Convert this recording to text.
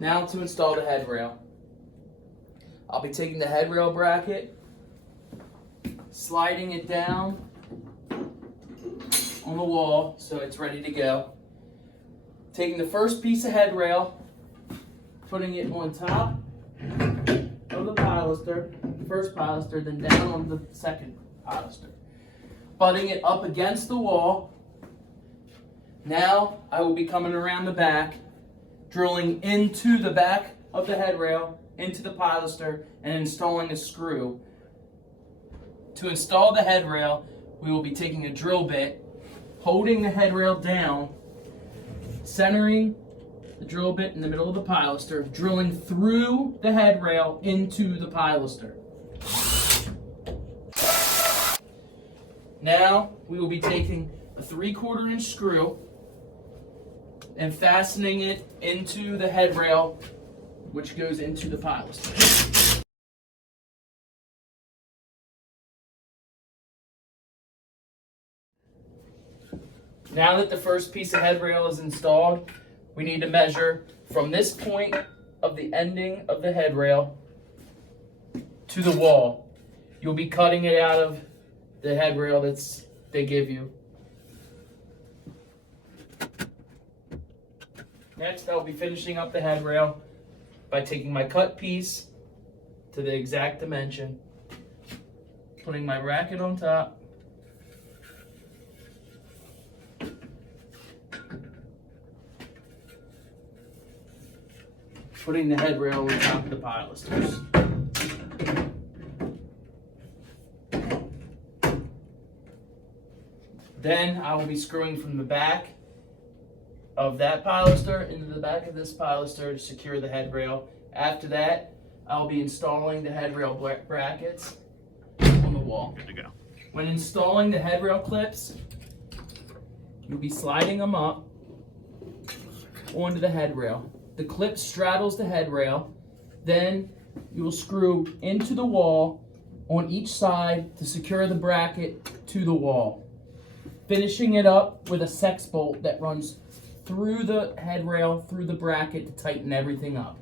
Now to install the headrail. I'll be taking the headrail bracket, sliding it down on the wall so it's ready to go. Taking the first piece of headrail, putting it on top of the pilaster, the first pilaster, then down on the second pilaster. Butting it up against the wall. Now I will be coming around the back, drilling into the back of the headrail, into the pilaster, and installing a screw. To install the headrail, we will be taking a drill bit, holding the headrail down, centering the drill bit in the middle of the pilaster, drilling through the headrail into the pilaster. Now we will be taking a 3/4 inch screw and fastening it into the headrail, which goes into the pilaster. Now that the first piece of headrail is installed, we need to measure from this point of the ending of the headrail to the wall. You'll be cutting it out of the headrail they give you. Next, I'll be finishing up the headrail by taking my cut piece to the exact dimension, putting my bracket on top, putting the headrail on top of the pilasters. Then I will be screwing from the back of that pilaster into the back of this pilaster to secure the headrail. After that, I'll be installing the headrail brackets on the wall. Good to go. When installing the headrail clips, you'll be sliding them up onto the headrail. The clip straddles the headrail. Then you will screw into the wall on each side to secure the bracket to the wall, finishing it up with a sex bolt that runs through the headrail, through the bracket to tighten everything up.